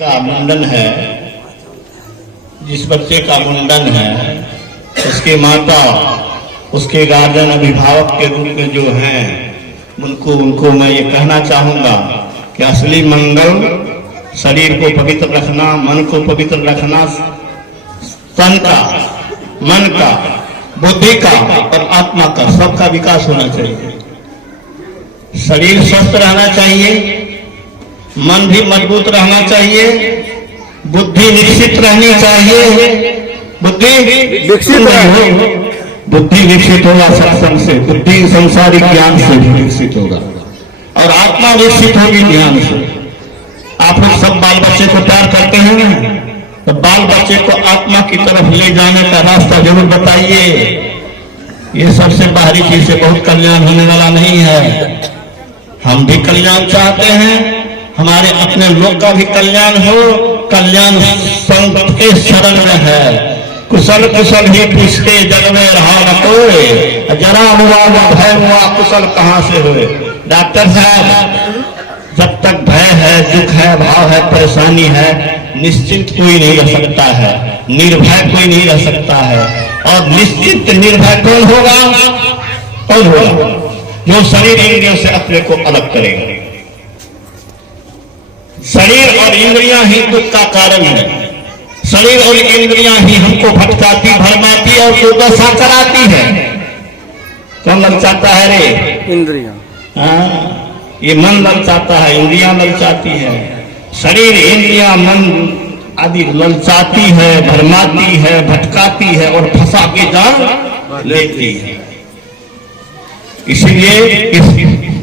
का मुंडन है, जिस बच्चे का मुंडन है उसकी माता, उसके गार्जियन, अभिभावक के रूप में जो हैं उनको मैं ये कहना चाहूंगा कि असली मंगल शरीर को पवित्र रखना, मन को पवित्र रखना, तन का, मन का, बुद्धि का और आत्मा का, सबका विकास होना चाहिए। शरीर स्वस्थ रहना चाहिए, मन भी मजबूत रहना चाहिए, बुद्धि विकसित रहनी चाहिए। बुद्धि विकसित हो, बुद्धि विकसित होगा सत्संग से, बुद्धि संसारिक ज्ञान से भी विकसित होगा और आत्मा विकसित होगी ज्ञान से। आप लोग सब बाल बच्चे को प्यार करते हैं ना, तो बाल बच्चे को आत्मा की तरफ ले जाने का रास्ता जरूर बताइए। ये सबसे बाहरी चीज से बहुत कल्याण होने वाला नहीं है। हम भी कल्याण चाहते हैं, हमारे अपने लोग का भी कल्याण हो। कल्याण संत के शरण में है। कुशल कुशल ही पूछते जग में रहा न कोई, जरा अनुराग भय हुआ कुशल कहां से हुए। डॉक्टर साहब, जब तक भय है, दुख है, भाव है, परेशानी है, निश्चिंत कोई नहीं रह सकता है, निर्भय कोई नहीं रह सकता है। और निश्चिंत निर्भय कौन होगा? कौन होगा? जो शरीर इंद्रियों से अपने को अलग करेगा। शरीर और इंद्रियां ही दुख का कारण है। शरीर और इंद्रियां ही हमको भटकाती, भरमाती और दुर्दशा कराती है। कौन ललचाता है रे? इंद्रियां। ये मन ललचाता है, इंद्रियां ललचाती है। शरीर, इंद्रियां, मन आदि ललचाती है, भरमाती है, भटकाती है और फंसा के जान लेती है। इसलिए इस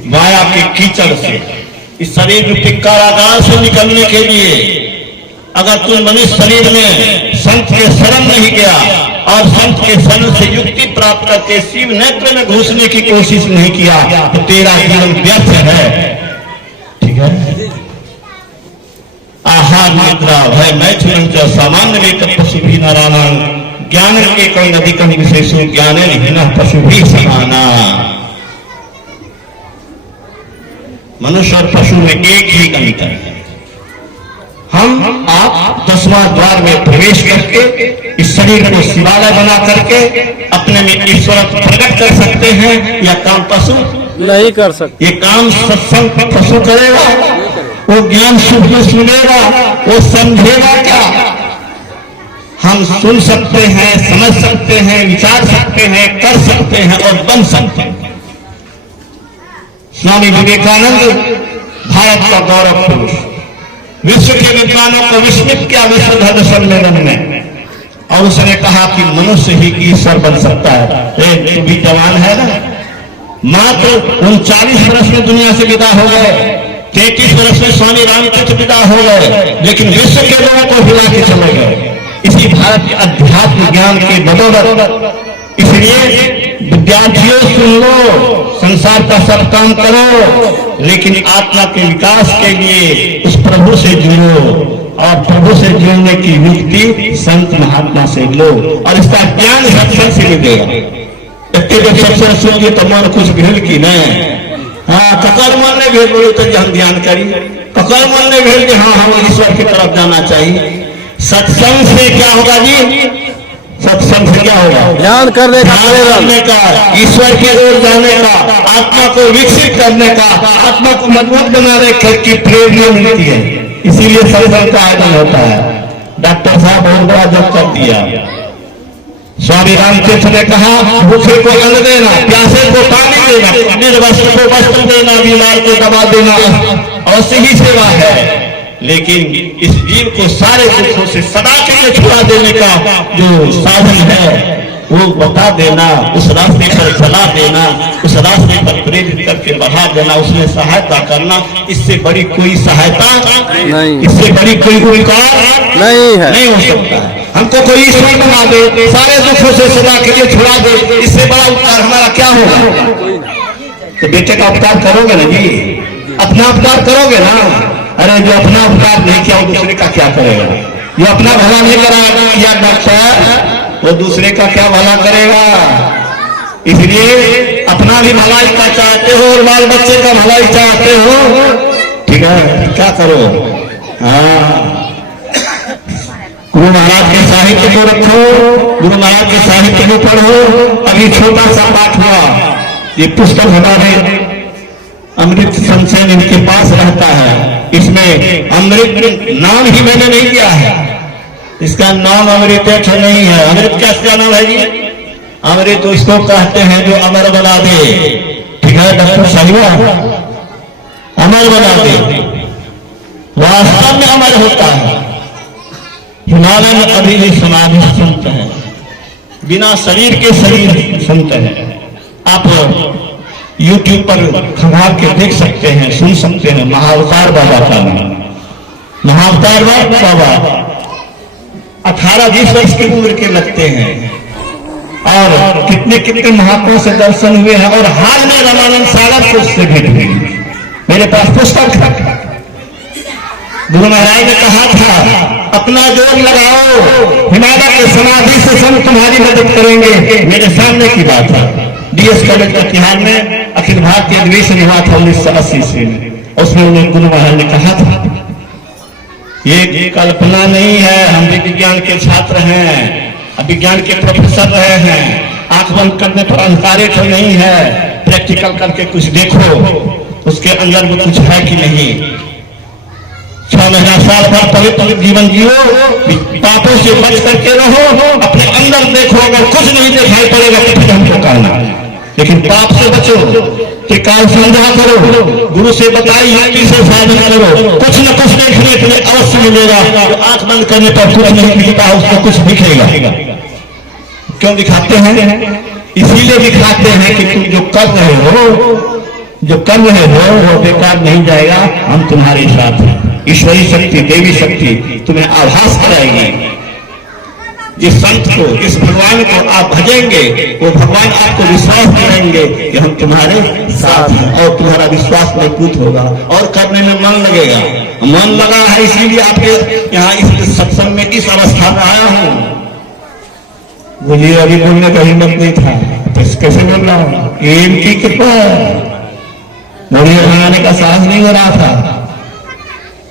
माया के कीचड़ से, इस शरीर के कारागार से निकलने के लिए अगर तुम मनुष्य शरीर में संत के शरण नहीं गया और संत के शरण से युक्ति प्राप्त करके शिव नेत्र में घुसने की कोशिश नहीं किया तो तेरा जीवन व्यर्थ है। ठीक है? आहार निद्रा भय मैथुन च सामान्य वेक पशु भी नारायण ज्ञान के कई अधिकम विशेषो ज्ञान पशु भी समाना। मनुष्य और पशु में एक ही अंतर है। हम आप 10वां द्वार में प्रवेश करके इस शरीर को शिवालय बना करके अपने में ईश्वर प्रकट कर सकते हैं, या काम पशु नहीं कर सकते। ये काम सत्संग पशु करेगा, वो ज्ञान सुख में सुनेगा, वो समझेगा क्या? हम सुन सकते हैं, समझ सकते हैं, विचार सकते हैं, कर सकते हैं और बन सकते हैं। स्वामी विवेकानंद भारत का गौरव पुरुष, विश्व के विद्वानों को विस्मित किया विश्व धर्म सम्मेलन में, और उसने कहा कि मनुष्य ही ईश्वर बन सकता है। एक भी जवान है ना, मात्र 39 वर्ष में दुनिया से विदा हो गए, 33 वर्ष में स्वामी रामतीर्थ विदा हो गए, लेकिन विश्व के लोगों को हिला के चले गए इसी भारत के अध्यात्म ज्ञान के बदौलत। इसलिए विद्यार्थियों सुन लो, संसार का सब काम करो, लेकिन आत्मा के विकास के लिए उस प्रभु से जुड़ो, और प्रभु से जुड़ने की युक्ति संत महात्मा से लो, और इसका ज्ञान सत्संग से मिलेगा। इतने जब सत्संग सुनोगे तो मन कुछ भेल की नहीं। हाँ, ककर मन ने भेल बोले तो हम ध्यान करी, ककर मन ने भेल हाँ हम ईश्वर की तरफ जाना चाहिए। सत्संग से क्या होगा जी? सत्संग से क्या होगा? ध्यान करने का, ईश्वर की ओर जाने का, आत्मा को विकसित करने का, आत्मा को मजबूत बनाने की प्रेरणा मिलती है। इसीलिए सत्संग का आयोजन होता है। डॉक्टर साहब बहुत बड़ा जब कर दिया। स्वामी रामतीर्थ ने कहा भूखे को अन्न देना, प्यासे को पानी देना, निर्वस्त्र को वस्त्र देना, बीमार को दवा देना अवश्य ही सेवा है, लेकिन इस जीव को सारे दुखों से सदा के लिए छुड़ा देने का जो साधन है वो बता देना, उस रास्ते पर चला देना, उस रास्ते पर प्रेरित करके बढ़ा देना, उसमें सहायता करना, इससे बड़ी कोई सहायता नहीं, इससे बड़ी कोई उपकार नहीं हो सकता है। हमको कोई ईश्वर बना दे, सारे दुखों से सदा के लिए छुड़ा दे, इससे बड़ा उपकार हमारा क्या होगा? तो बेटे का उपकार करोगे ना जी, अपना उपकार करोगे ना। अरे जो अपना उपकार नहीं किया वो दूसरे का क्या करेगा? जो अपना भला नहीं करा या डॉक्टर, वो दूसरे का क्या भला करेगा? इसलिए अपना भी भलाई का चाहते हो और बाल बच्चे का भलाई चाहते हो, ठीक है? क्या करो? हाँ, गुरु महाराज के साहित्य को रखो, गुरु महाराज के साहित्य को पढ़ो। अभी छोटा सा पाठ हुआ, ये पुस्तक हमारे अमृत संचयन इनके पास रहता है। इसमें अमृत नाम ही मैंने नहीं दिया है, इसका नाम अमृत नहीं है। अमृत क्या नाम है जी? अमृत तो इसको कहते हैं जो अमर बना दे। ठीक है डॉक्टर साहिब, अमर बना दे, वास्तव में अमर होता है। हिमालय में अभी भी समाधि संत है, बिना शरीर के शरीर संत है। आप YouTube पर खंगाल के देख सकते हैं, सुन सकते हैं। महाअवतार बाबा का नाम, महाअवतार बाबा 18-20 वर्ष की उम्र के लगते हैं और कितने कितने महात्माओं से दर्शन हुए हैं। और हाल में रामानंद सागर से उससे भेंट हुई। मेरे पास पुस्तक था, गुरु महाराज ने कहा था अपना जोर लगाओ, हिमालय के समाधि से संत तुम्हारी मदद करेंगे। मेरे सामने की बात है, DS कॉलेज कटिहार में अखिल भारतीय अधिवेशन हुआ था 1980 से। उसमें उन्हें गुरु महाराज ने कहा था ये कल्पना नहीं है, हम भी विज्ञान के छात्र हैं, विज्ञान के प्रोफेसर रहे हैं। आंख बंद करने पर अंधकारे तो नहीं है, प्रैक्टिकल करके कुछ देखो उसके अंदर में कुछ है कि नहीं। 6000 साल भर पवित्र जीवन जियो, पापों से बच करके रहो, अपने अंदर देखो। अगर कुछ नहीं दिखाई पड़ेगा तो फिर हमको कहना, लेकिन पाप से बचो, त्रिकाल संध्या करो, गुरु से बताई युक्ति से साधन करो। कुछ न कुछ देखने के लिए अवश्य मिलेगा। तो आंख बंद करने पर कुछ नहीं दिखता, उसको कुछ दिखेगा। क्यों दिखाते हैं? इसीलिए दिखाते हैं कि तुम जो कर रहे हो वो बेकार नहीं जाएगा, हम तुम्हारे साथ हैं। ईश्वरी शक्ति, देवी शक्ति तुम्हें आभास कराएगी। जिस संत को, जिस भगवान को आप भजेंगे, वो भगवान आपको विश्वास दिलाएंगे कि हम तुम्हारे साथ हैं, और तुम्हारा विश्वास मजबूत होगा और करने में मन लगेगा। मन लगा है, इसीलिए आपके यहाँ इस सत्संग में इस अवस्था में आया हूँ। बोलिए अभी बोलने का हिम्मत नहीं था तो कैसे बोल रहा हूँ? इनकी कृपा, बोलिए बनाने का साहस नहीं हो रहा था।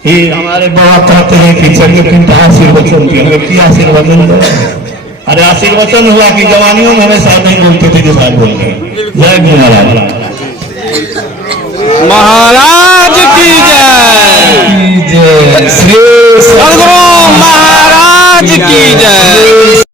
ये हमारे बाबा कहते हैं कि चलिए तुम आशीर्वचन दिया, व्यक्ति आशीर्वचन दो। अरे आशीर्वचन हुआ कि जवानियों में हमेशा नहीं बोलते थे, जो बोल रहे। जय गुरु महाराज, महाराज की जय, जय श्री सद्गुरु महाराज की जय।